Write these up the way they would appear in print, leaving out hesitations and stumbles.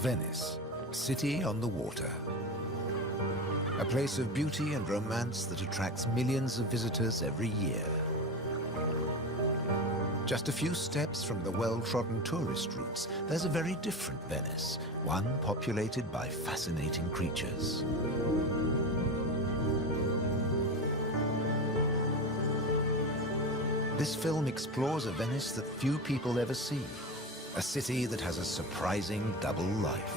Venice, city on the water. A place of beauty and romance that attracts millions of visitors every year. Just a few steps from the well-trodden tourist routes, there's a very different Venice, one populated by fascinating creatures. This film explores a Venice that few people ever see, a city that has a surprising double life.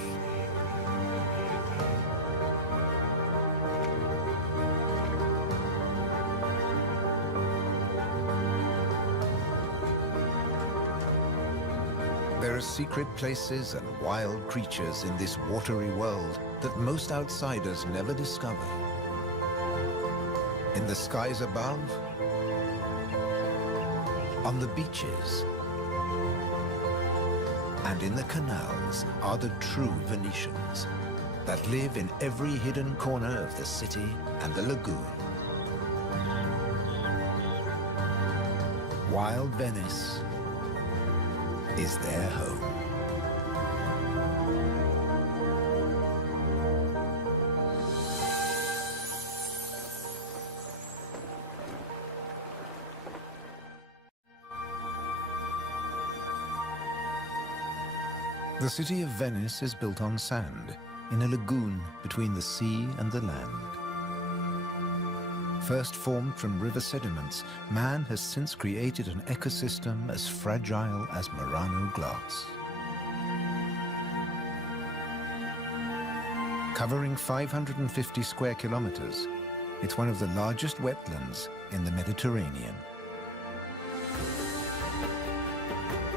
There are secret places and wild creatures in this watery world that most outsiders never discover. In the skies above, on the beaches, and in the canals are the true Venetians that live in every hidden corner of the city and the lagoon. Wild Venice is their home. The city of Venice is built on sand, in a lagoon between the sea and the land. First formed from river sediments, man has since created an ecosystem as fragile as Murano glass. Covering 550 square kilometers, it's one of the largest wetlands in the Mediterranean.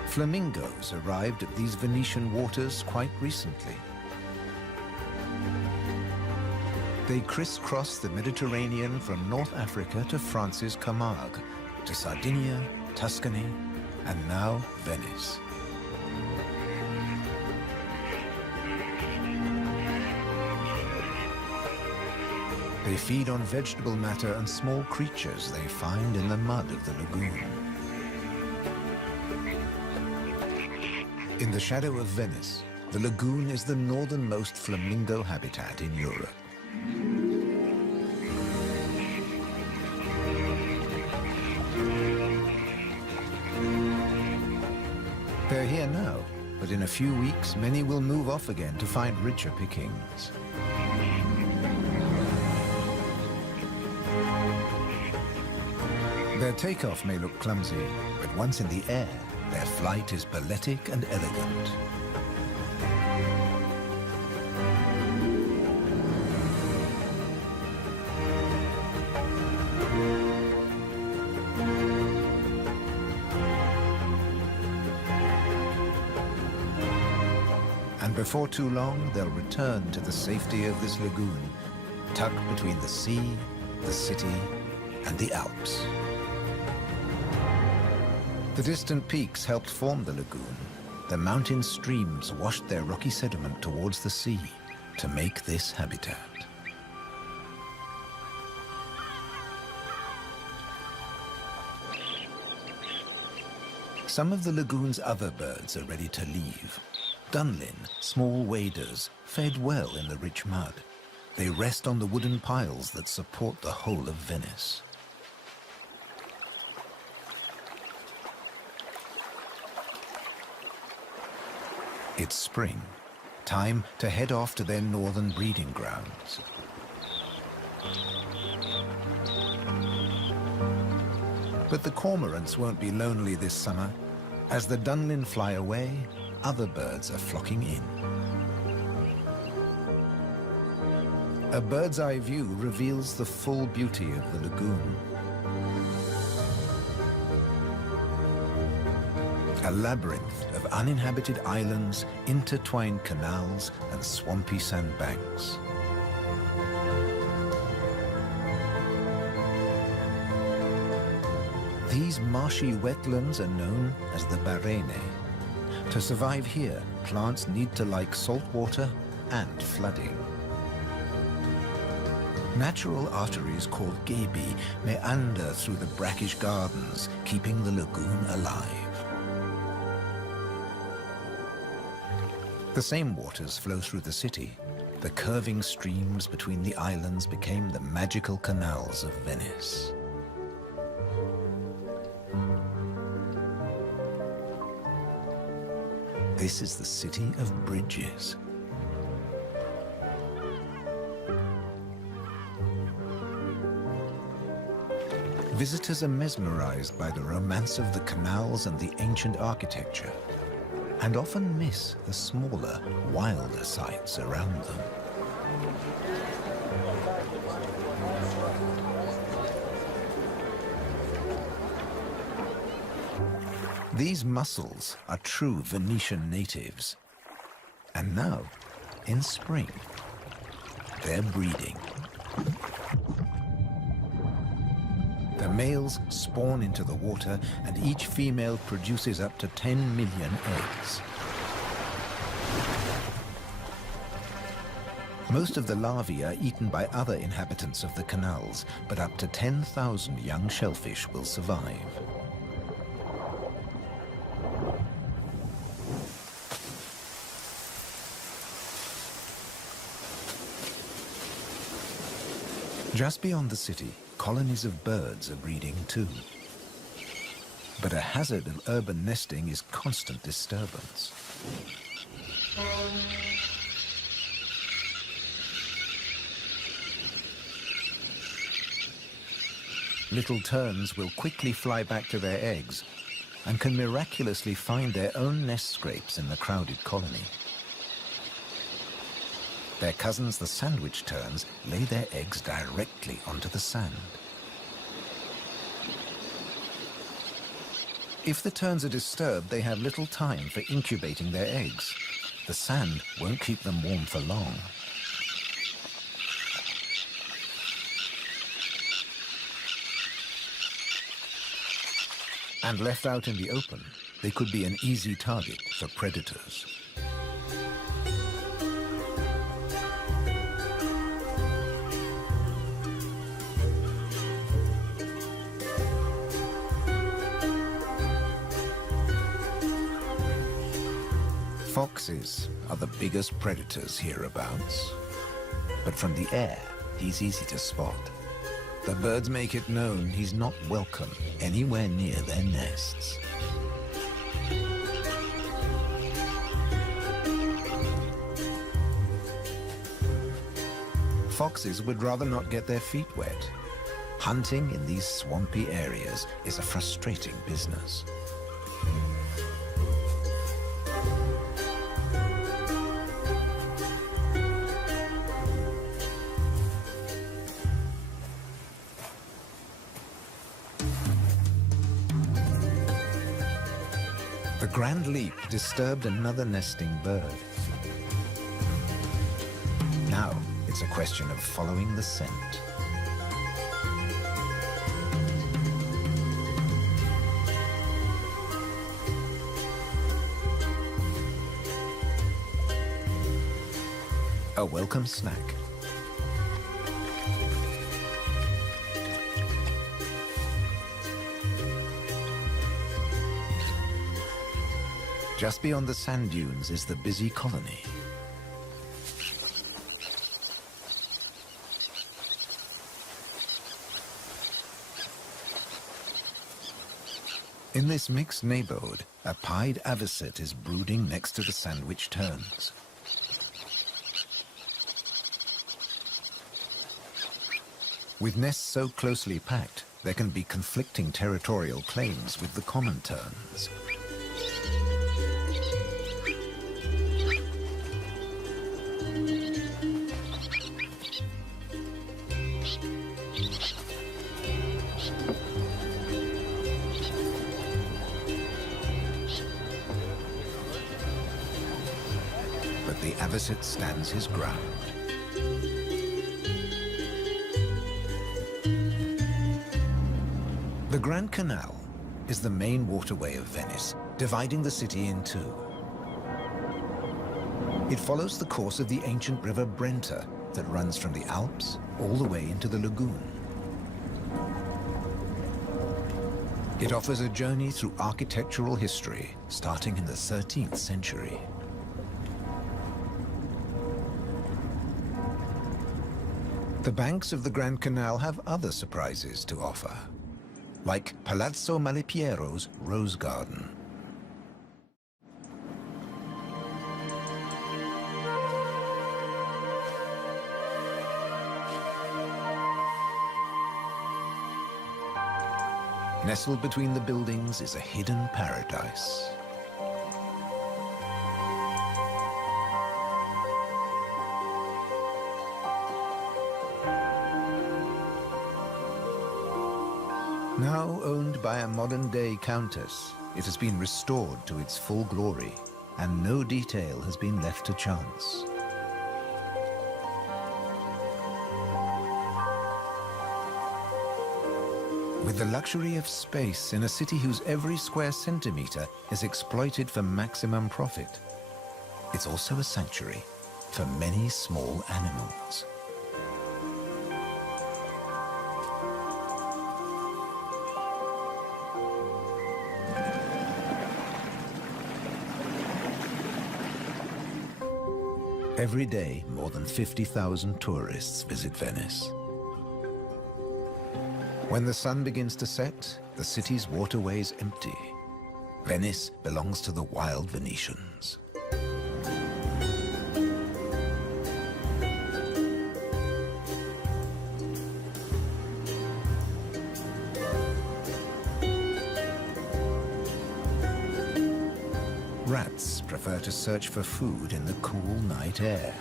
Flamingos arrived at these Venetian waters quite recently. They crisscross the Mediterranean from North Africa to France's Camargue, to Sardinia, Tuscany, and now Venice. They feed on vegetable matter and small creatures they find in the mud of the lagoon. In the shadow of Venice, the lagoon is the northernmost flamingo habitat in Europe. They're here now, but in a few weeks, many will move off again to find richer pickings. Their takeoff may look clumsy, but once in the air, their flight is balletic and elegant. And before too long, they'll return to the safety of this lagoon, tucked between the sea, the city, and the Alps. The distant peaks helped form the lagoon. The mountain streams washed their rocky sediment towards the sea to make this habitat. Some of the lagoon's other birds are ready to leave. Dunlin, small waders, fed well in the rich mud. They rest on the wooden piles that support the whole of Venice. It's spring, time to head off to their northern breeding grounds. But the cormorants won't be lonely this summer. As the Dunlin fly away, other birds are flocking in. A bird's eye view reveals the full beauty of the lagoon. A labyrinth of uninhabited islands, intertwined canals, and swampy sandbanks. These marshy wetlands are known as the Barene. To survive here, plants need to like salt water and flooding. Natural arteries called gabi meander through the brackish gardens, keeping the lagoon alive. The same waters flow through the city. The curving streams between the islands became the magical canals of Venice. This is the city of bridges. Visitors are mesmerized by the romance of the canals and the ancient architecture, and often miss the smaller, wilder sights around them. These mussels are true Venetian natives. And now, in spring, they're breeding. The males spawn into the water, and each female produces up to 10 million eggs. Most of the larvae are eaten by other inhabitants of the canals, but up to 10,000 young shellfish will survive. Just beyond the city, colonies of birds are breeding too. But a hazard of urban nesting is constant disturbance. Little terns will quickly fly back to their eggs and can miraculously find their own nest scrapes in the crowded colony. Their cousins, the sandwich terns, lay their eggs directly onto the sand. If the terns are disturbed, they have little time for incubating their eggs. The sand won't keep them warm for long. And left out in the open, they could be an easy target for predators. Foxes are the biggest predators hereabouts. But from the air, he's easy to spot. The birds make it known he's not welcome anywhere near their nests. Foxes would rather not get their feet wet. Hunting in these swampy areas is a frustrating business. The grand leap disturbed another nesting bird. Now it's a question of following the scent. A welcome snack. Just beyond the sand dunes is the busy colony. In this mixed neighborhood, a pied avocet is brooding next to the sandwich terns. With nests so closely packed, there can be conflicting territorial claims with the common terns. But the avocet stands his ground. The Grand Canal is the main waterway of Venice, dividing the city in two. It follows the course of the ancient river Brenta that runs from the Alps all the way into the lagoon. It offers a journey through architectural history, starting in the 13th century. The banks of the Grand Canal have other surprises to offer, like Palazzo Malipiero's Rose Garden. Nestled between the buildings is a hidden paradise. Now owned by a modern-day countess, it has been restored to its full glory, and no detail has been left to chance. With the luxury of space in a city whose every square centimeter is exploited for maximum profit, it's also a sanctuary for many small animals. Every day, more than 50,000 tourists visit Venice. When the sun begins to set, the city's waterways empty. Venice belongs to the wild Venetians. Rats prefer to search for food in the cool night air.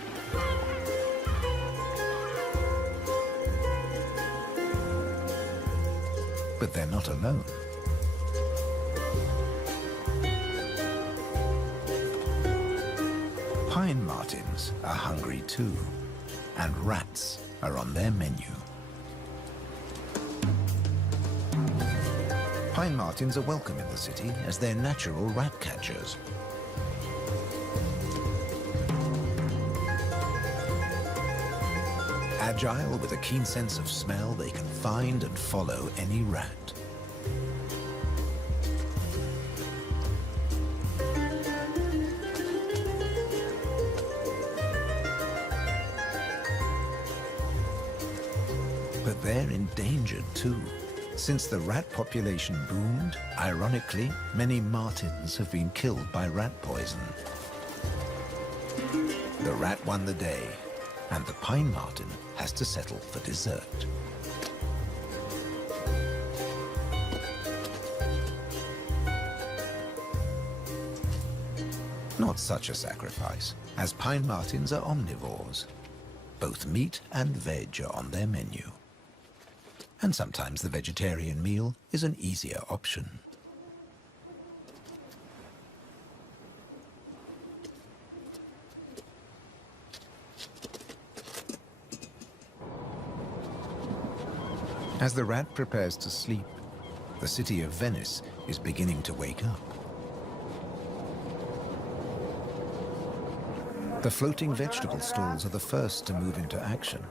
But they're not alone. Pine martins are hungry too, and rats are on their menu. Pine martins are welcome in the city as they're natural rat catchers. Agile with a keen sense of smell, they can find and follow any rat. But they're endangered too. Since the rat population boomed, ironically, many martins have been killed by rat poison. The rat won the day, and the pine marten has to settle for dessert. Not such a sacrifice, as pine martens are omnivores. Both meat and veg are on their menu. And sometimes the vegetarian meal is an easier option. As the rat prepares to sleep, the city of Venice is beginning to wake up. The floating vegetable stalls are the first to move into action.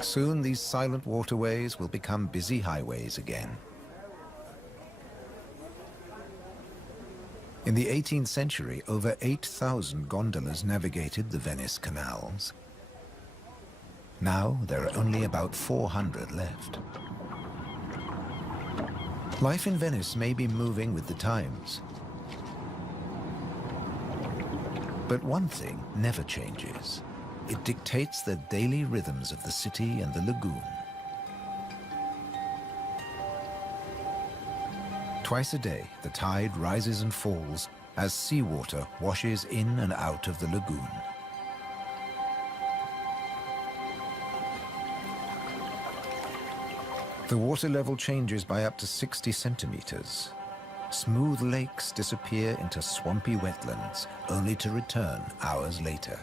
Soon these silent waterways will become busy highways again. In the 18th century, over 8,000 gondolas navigated the Venice canals. Now there are only about 400 left. Life in Venice may be moving with the times. But one thing never changes. It dictates the daily rhythms of the city and the lagoon. Twice a day, the tide rises and falls as seawater washes in and out of the lagoon. The water level changes by up to 60 centimeters. Smooth lakes disappear into swampy wetlands, only to return hours later.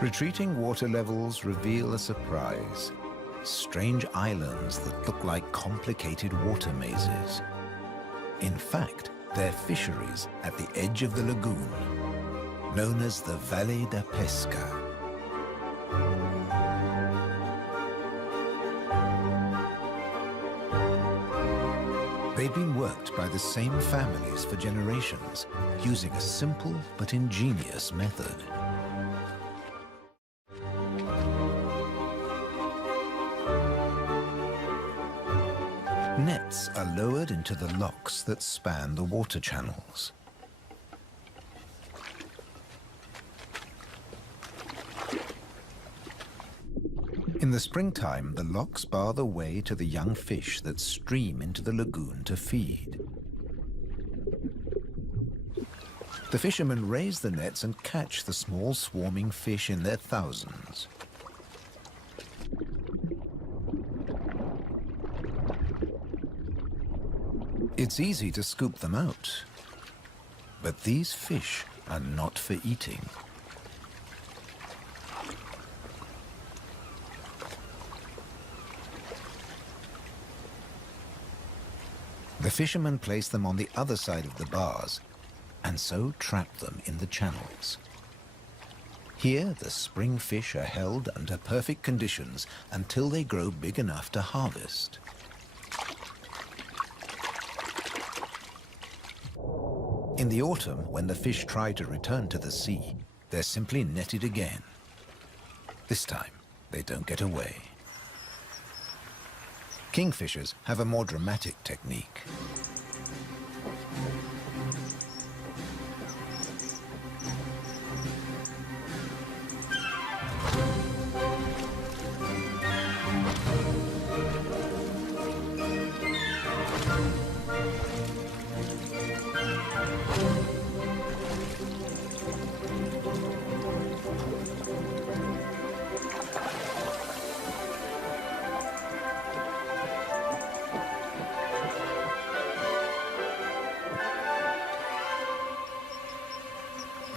Retreating water levels reveal a surprise. Strange islands that look like complicated water mazes. In fact, they're fisheries at the edge of the lagoon. known as the Valle da Pesca. They've been worked by the same families for generations, using a simple but ingenious method. Nets are lowered into the locks that span the water channels. In the springtime, the locks bar the way to the young fish that stream into the lagoon to feed. The fishermen raise the nets and catch the small swarming fish in their thousands. It's easy to scoop them out, but these fish are not for eating. The fishermen place them on the other side of the bars and so trap them in the channels. Here, the spring fish are held under perfect conditions until they grow big enough to harvest. In the autumn, when the fish try to return to the sea, they're simply netted again. This time, they don't get away. Kingfishers have a more dramatic technique.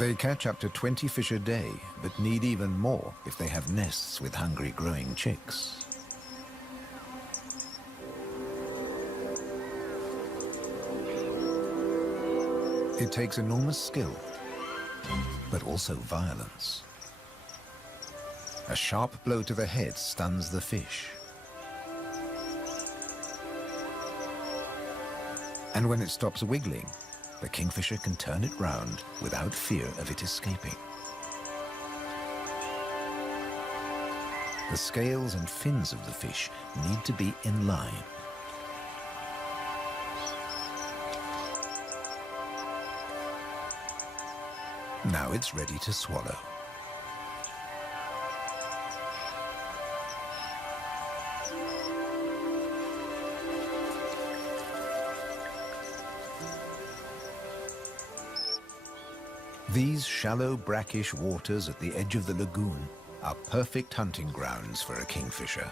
They catch up to 20 fish a day, but need even more if they have nests with hungry growing chicks. It takes enormous skill, but also violence. A sharp blow to the head stuns the fish. And when it stops wiggling, the kingfisher can turn it round without fear of it escaping. The scales and fins of the fish need to be in line. Now it's ready to swallow. These shallow, brackish waters at the edge of the lagoon are perfect hunting grounds for a kingfisher.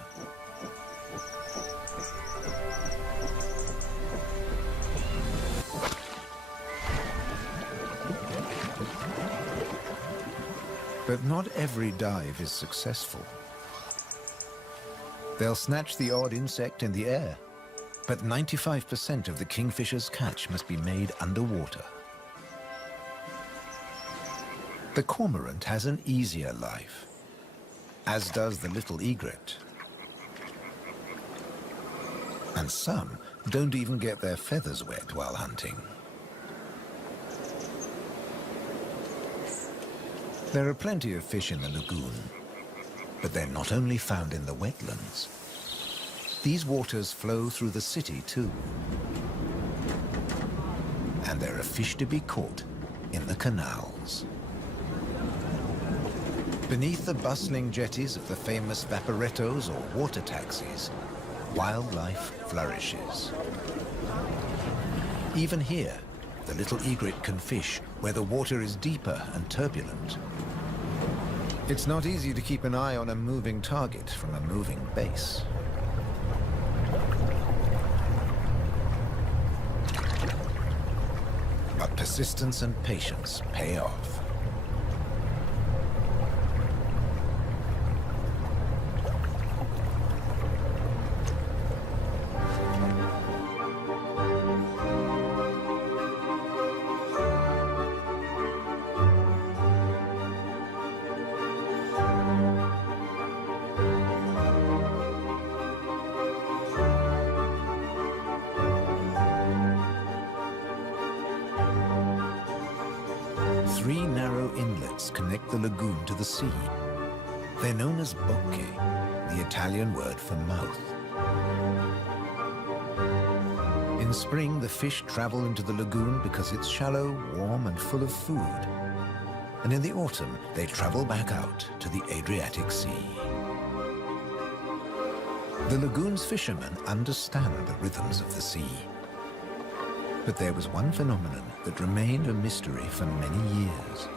But not every dive is successful. They'll snatch the odd insect in the air, but 95% of the kingfisher's catch must be made underwater. The cormorant has an easier life, as does the little egret. And some don't even get their feathers wet while hunting. There are plenty of fish in the lagoon, but they're not only found in the wetlands. These waters flow through the city too. And there are fish to be caught in the canals. Beneath the bustling jetties of the famous vaporettos or water taxis, wildlife flourishes. Even here, the little egret can fish where the water is deeper and turbulent. It's not easy to keep an eye on a moving target from a moving base. But persistence and patience pay off. 3 narrow inlets connect the lagoon to the sea. They're known as bocche, the Italian word for mouth. In spring, the fish travel into the lagoon because it's shallow, warm, and full of food. And in the autumn, they travel back out to the Adriatic Sea. The lagoon's fishermen understand the rhythms of the sea. But there was one phenomenon that remained a mystery for many years.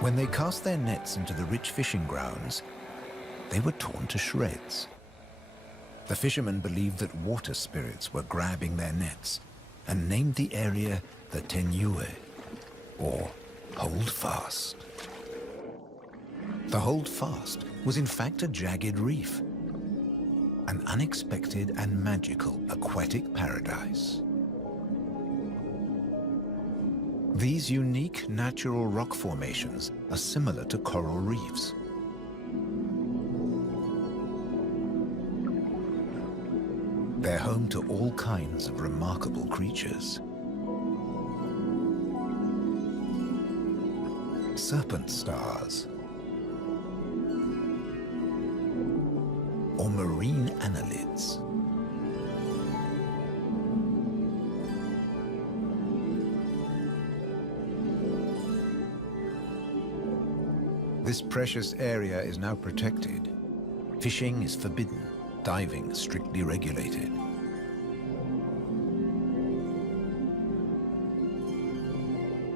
When they cast their nets into the rich fishing grounds, they were torn to shreds. The fishermen believed that water spirits were grabbing their nets and named the area the Tenue, or Hold Fast. The Hold Fast was in fact a jagged reef, an unexpected and magical aquatic paradise. These unique natural rock formations are similar to coral reefs. They're home to all kinds of remarkable creatures. Serpent stars, or marine annelids. This precious area is now protected. Fishing is forbidden, diving strictly regulated.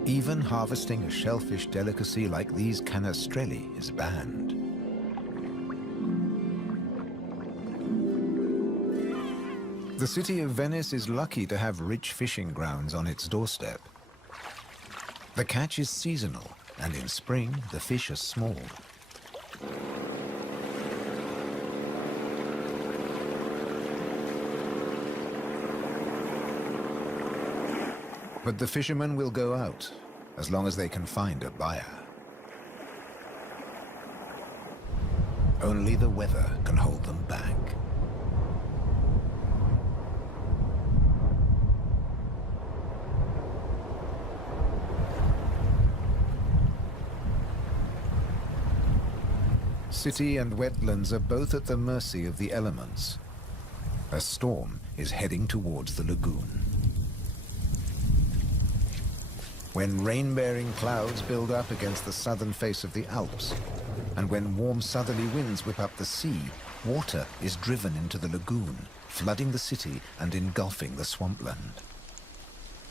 Even harvesting a shellfish delicacy like these canestrelli is banned. The city of Venice is lucky to have rich fishing grounds on its doorstep. The catch is seasonal, and in spring the fish are small. But the fishermen will go out, as long as they can find a buyer. Only the weather can hold them back. City and wetlands are both at the mercy of the elements. A storm is heading towards the lagoon. When rain-bearing clouds build up against the southern face of the Alps, and when warm southerly winds whip up the sea, water is driven into the lagoon, flooding the city and engulfing the swampland.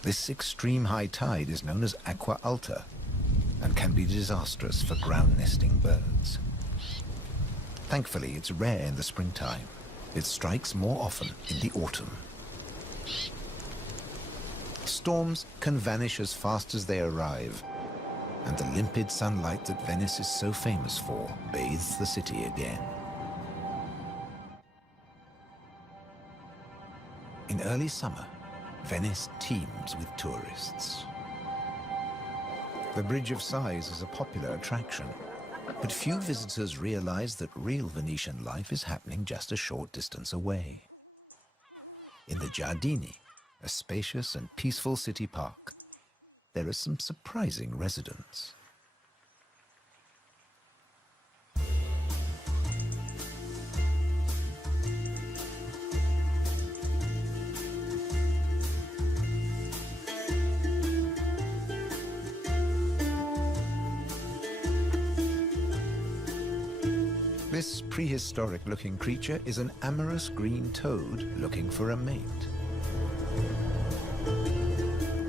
This extreme high tide is known as aqua alta and can be disastrous for ground-nesting birds. Thankfully, it's rare in the springtime. It strikes more often in the autumn. Storms can vanish as fast as they arrive, and the limpid sunlight that Venice is so famous for bathes the city again. In early summer, Venice teems with tourists. The Bridge of Sighs is a popular attraction, but few visitors realize that real Venetian life is happening just a short distance away. In the Giardini, a spacious and peaceful city park, there are some surprising residents. This prehistoric-looking creature is an amorous green toad looking for a mate.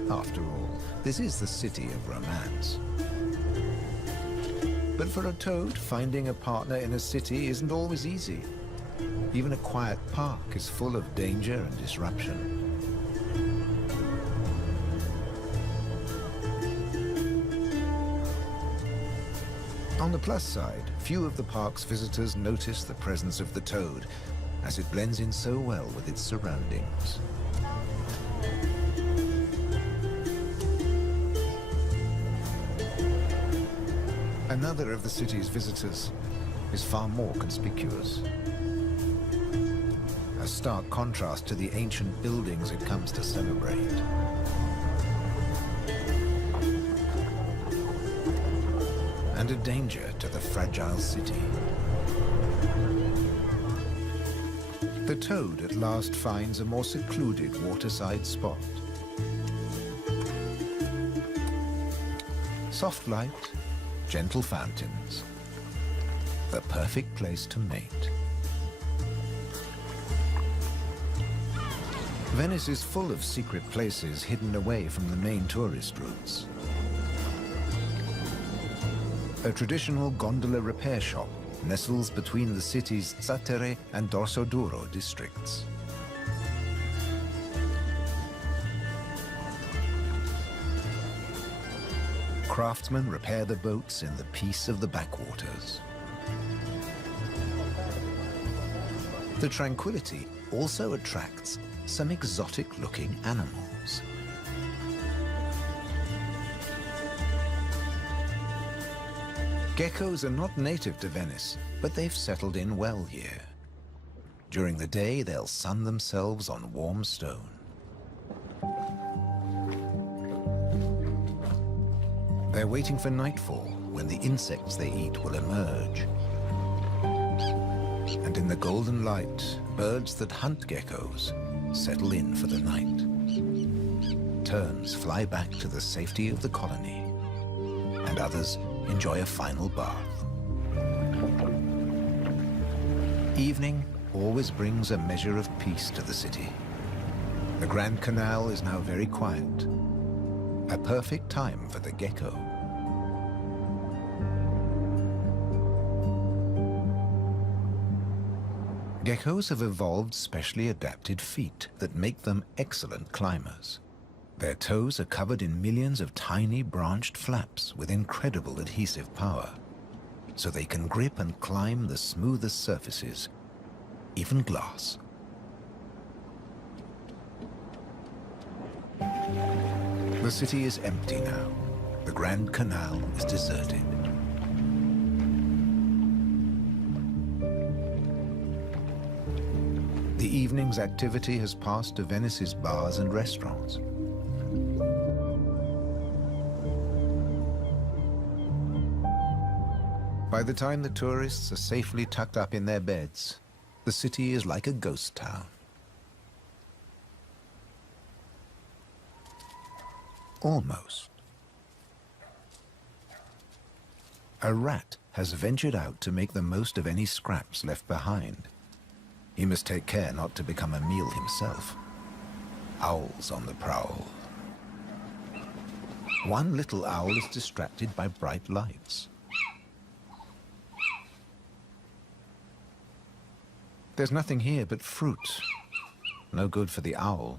After all, this is the city of romance. But for a toad, finding a partner in a city isn't always easy. Even a quiet park is full of danger and disruption. On the plus side, few of the park's visitors notice the presence of the toad, as it blends in so well with its surroundings. Another of the city's visitors is far more conspicuous. A stark contrast to the ancient buildings it comes to celebrate. and a danger to the fragile city. The toad at last finds a more secluded waterside spot. Soft light, gentle fountains, the perfect place to mate. Venice is full of secret places hidden away from the main tourist routes. A traditional gondola repair shop nestles between the city's Zattere and Dorsoduro districts. Craftsmen repair the boats in the peace of the backwaters. The tranquility also attracts some exotic-looking animals. Geckos are not native to Venice, but they've settled in well here. During the day, they'll sun themselves on warm stone. They're waiting for nightfall, when the insects they eat will emerge. And in the golden light, birds that hunt geckos settle in for the night. Terns fly back to the safety of the colony, and others enjoy a final bath. Evening always brings a measure of peace to the city. The Grand Canal is now very quiet, a perfect time for the gecko. Geckos have evolved specially adapted feet that make them excellent climbers. Their toes are covered in millions of tiny branched flaps with incredible adhesive power, so they can grip and climb the smoothest surfaces, even glass. The city is empty now. The Grand Canal is deserted. The evening's activity has passed to Venice's bars and restaurants. By the time the tourists are safely tucked up in their beds, the city is like a ghost town. Almost. A rat has ventured out to make the most of any scraps left behind. He must take care not to become a meal himself. Owls on the prowl. One little owl is distracted by bright lights. There's nothing here but fruit. No good for the owl.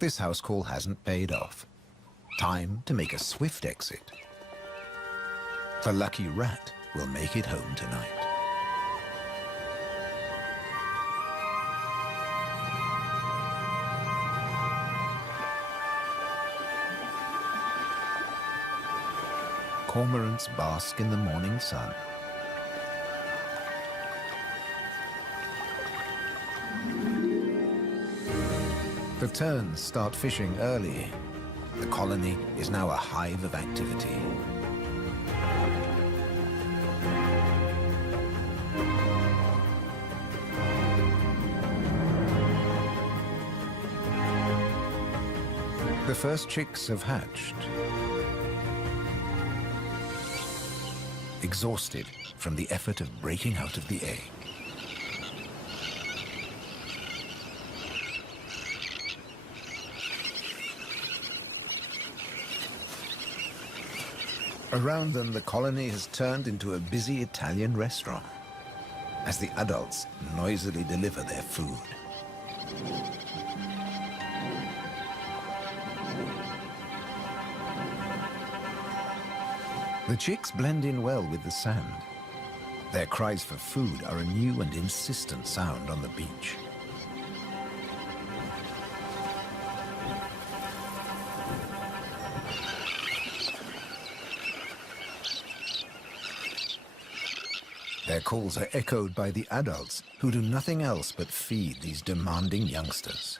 This house call hasn't paid off. Time to make a swift exit. The lucky rat will make it home tonight. Cormorants bask in the morning sun. The terns start fishing early. The colony is now a hive of activity. The first chicks have hatched. Exhausted from the effort of breaking out of the egg. Around them, the colony has turned into a busy Italian restaurant as the adults noisily deliver their food. The chicks blend in well with the sand. Their cries for food are a new and insistent sound on the beach. Their calls are echoed by the adults, who do nothing else but feed these demanding youngsters.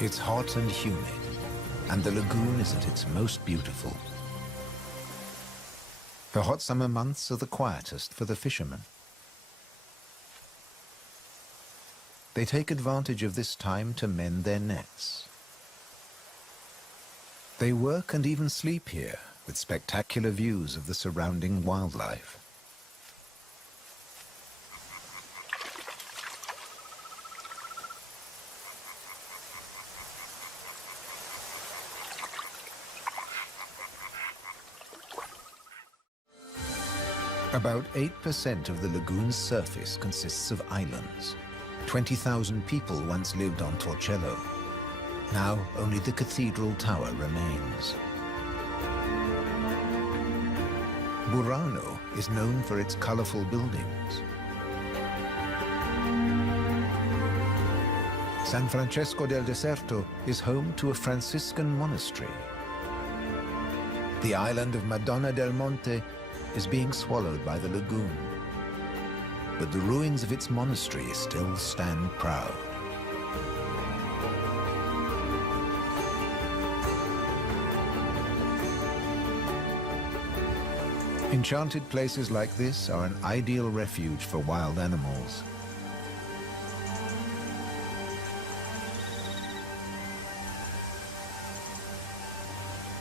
It's hot and humid, and the lagoon is at its most beautiful. The hot summer months are the quietest for the fishermen. They take advantage of this time to mend their nets. They work and even sleep here, with spectacular views of the surrounding wildlife. About 8% of the lagoon's surface consists of islands. 20,000 people once lived on Torcello. Now only the cathedral tower remains. Burano is known for its colorful buildings. San Francesco del Deserto is home to a Franciscan monastery. The island of Madonna del Monte is being swallowed by the lagoon, but the ruins of its monastery still stand proud. Enchanted places like this are an ideal refuge for wild animals.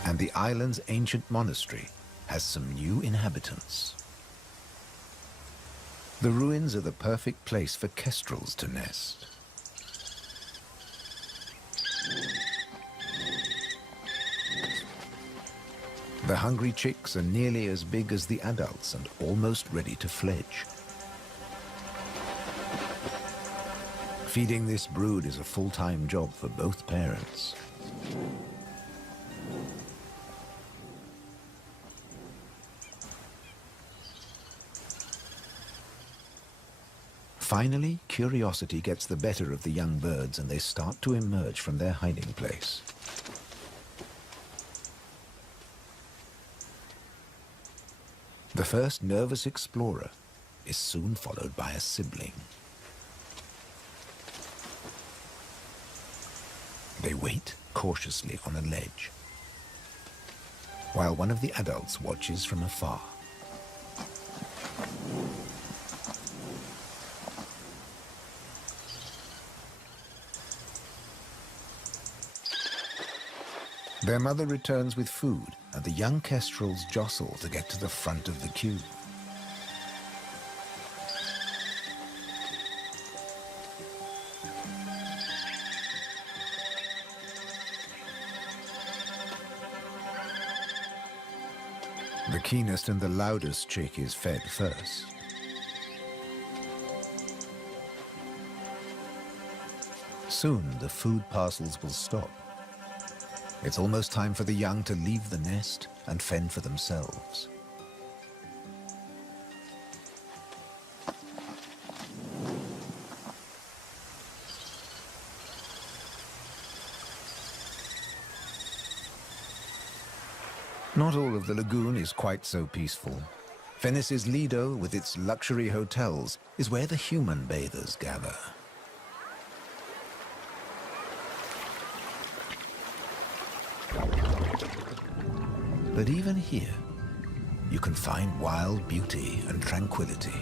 And the island's ancient monastery has some new inhabitants. The ruins are the perfect place for kestrels to nest. The hungry chicks are nearly as big as the adults and almost ready to fledge. Feeding this brood is a full-time job for both parents. Finally, curiosity gets the better of the young birds and they start to emerge from their hiding place. The first nervous explorer is soon followed by a sibling. They wait cautiously on a ledge, while one of the adults watches from afar. Their mother returns with food, and the young kestrels jostle to get to the front of the queue. The keenest and the loudest chick is fed first. Soon the food parcels will stop. It's almost time for the young to leave the nest and fend for themselves. Not all of the lagoon is quite so peaceful. Venice's Lido, with its luxury hotels, is where the human bathers gather. But even here, you can find wild beauty and tranquility.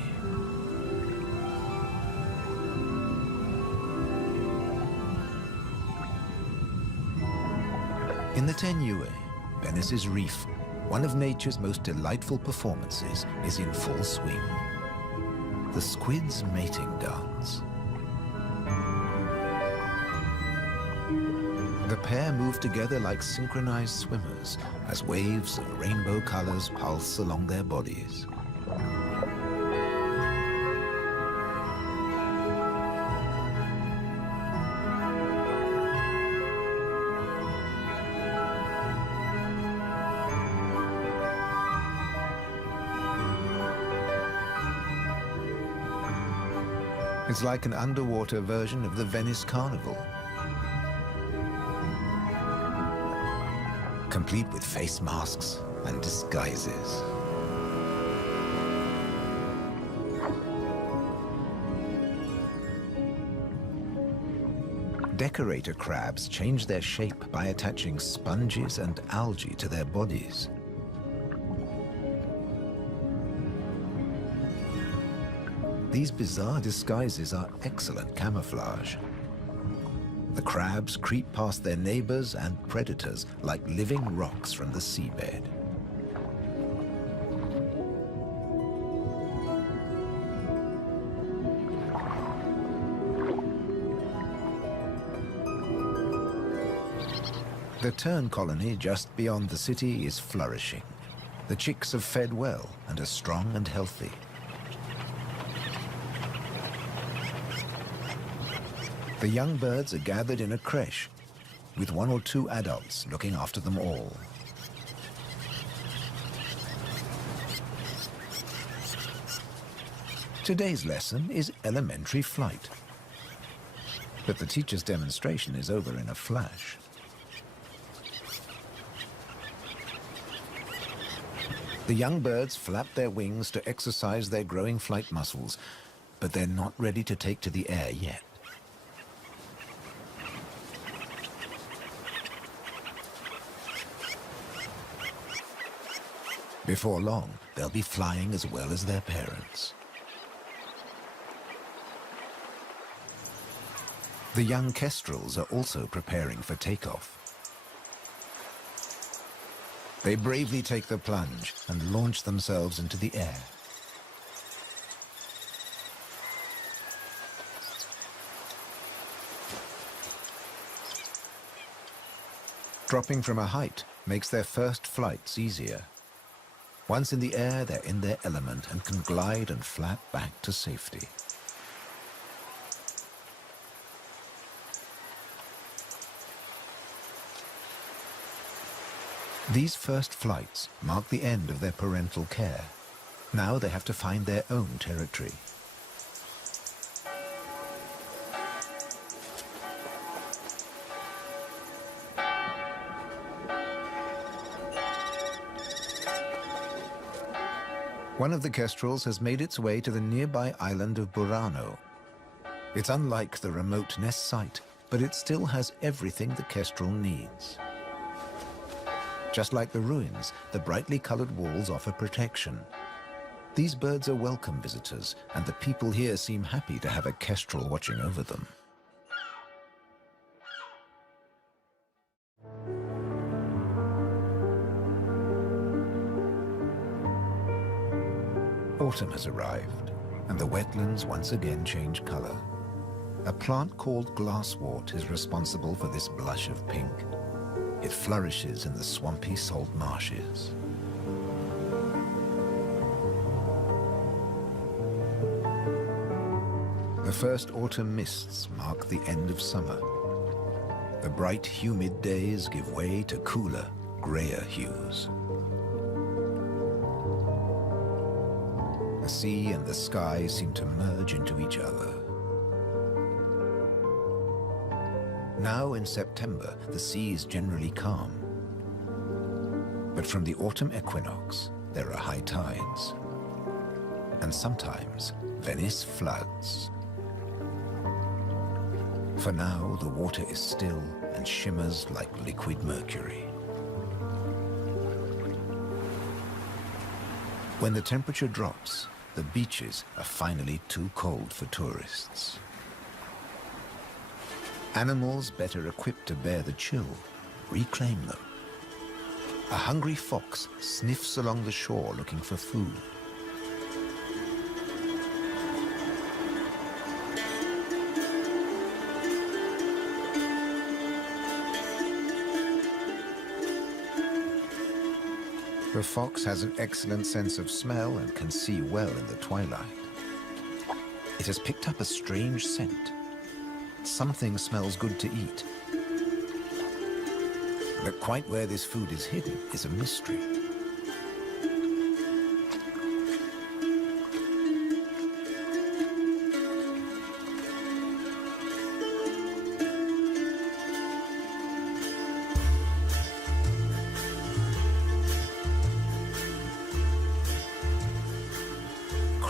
In the Tenue, Venice's reef, one of nature's most delightful performances is in full swing. The squid's mating dance. The pair move together like synchronized swimmers as waves of rainbow colors pulse along their bodies. It's like an underwater version of the Venice Carnival, complete with face masks and disguises. Decorator crabs change their shape by attaching sponges and algae to their bodies. These bizarre disguises are excellent camouflage. The crabs creep past their neighbors and predators like living rocks from the seabed. The tern colony just beyond the city is flourishing. The chicks have fed well and are strong and healthy. The young birds are gathered in a creche, with 1 or 2 adults looking after them all. Today's lesson is elementary flight, but the teacher's demonstration is over in a flash. The young birds flap their wings to exercise their growing flight muscles, but they're not ready to take to the air yet. Before long, they'll be flying as well as their parents. The young kestrels are also preparing for takeoff. They bravely take the plunge and launch themselves into the air. Dropping from a height makes their first flights easier. Once in the air, they're in their element and can glide and flap back to safety. These first flights mark the end of their parental care. Now they have to find their own territory. One of the kestrels has made its way to the nearby island of Burano. It's unlike the remote nest site, but it still has everything the kestrel needs. Just like the ruins, the brightly colored walls offer protection. These birds are welcome visitors, and the people here seem happy to have a kestrel watching over them. Autumn has arrived, and the wetlands once again change color. A plant called glasswort is responsible for this blush of pink. It flourishes in the swampy salt marshes. The first autumn mists mark the end of summer. The bright, humid days give way to cooler, grayer hues. The sea and the sky seem to merge into each other. Now in September, the sea is generally calm. But from the autumn equinox, there are high tides. And sometimes, Venice floods. For now, the water is still and shimmers like liquid mercury. When the temperature drops, the beaches are finally too cold for tourists. Animals better equipped to bear the chill reclaim them. A hungry fox sniffs along the shore looking for food. The fox has an excellent sense of smell and can see well in the twilight. It has picked up a strange scent. Something smells good to eat. But quite where this food is hidden is a mystery.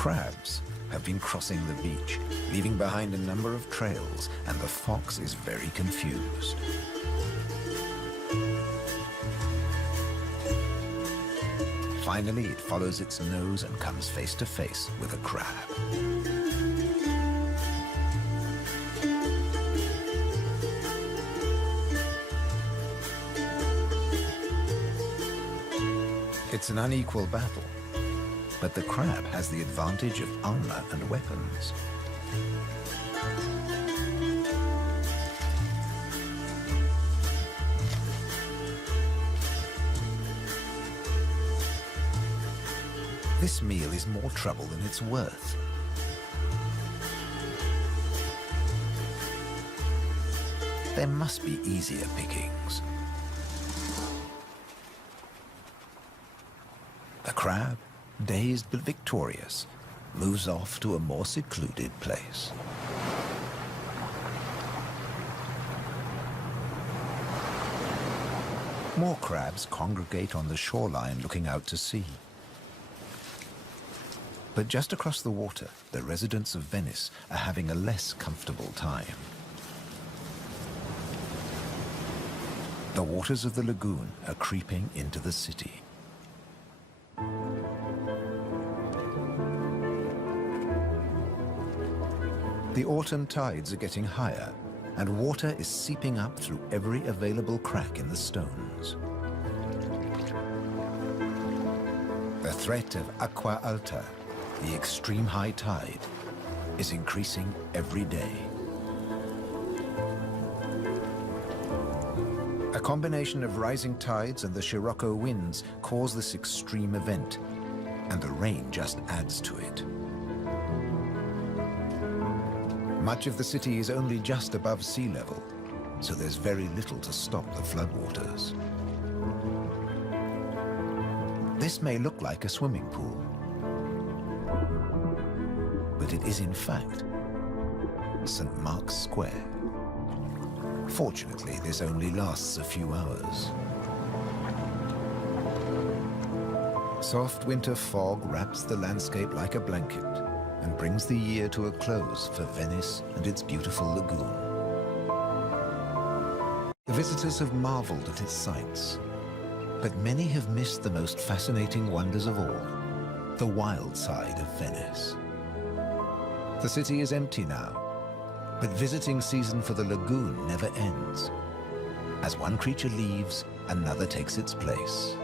Crabs have been crossing the beach, leaving behind a number of trails, and the fox is very confused. Finally, it follows its nose and comes face to face with a crab. It's an unequal battle, but the crab has the advantage of armor and weapons. This meal is more trouble than it's worth. There must be easier pickings. The crab, dazed but victorious, moves off to a more secluded place. More crabs congregate on the shoreline looking out to sea. But just across the water, the residents of Venice are having a less comfortable time. The waters of the lagoon are creeping into the city. The autumn tides are getting higher, and water is seeping up through every available crack in the stones. The threat of acqua alta, the extreme high tide, is increasing every day. A combination of rising tides and the Scirocco winds cause this extreme event, and the rain just adds to it. Much of the city is only just above sea level, so there's very little to stop the floodwaters. This may look like a swimming pool, but it is in fact St. Mark's Square. Fortunately, this only lasts a few hours. Soft winter fog wraps the landscape like a blanket and brings the year to a close for Venice and its beautiful lagoon. The visitors have marveled at its sights, but many have missed the most fascinating wonders of all, the wild side of Venice. The city is empty now, but visiting season for the lagoon never ends. As one creature leaves, another takes its place.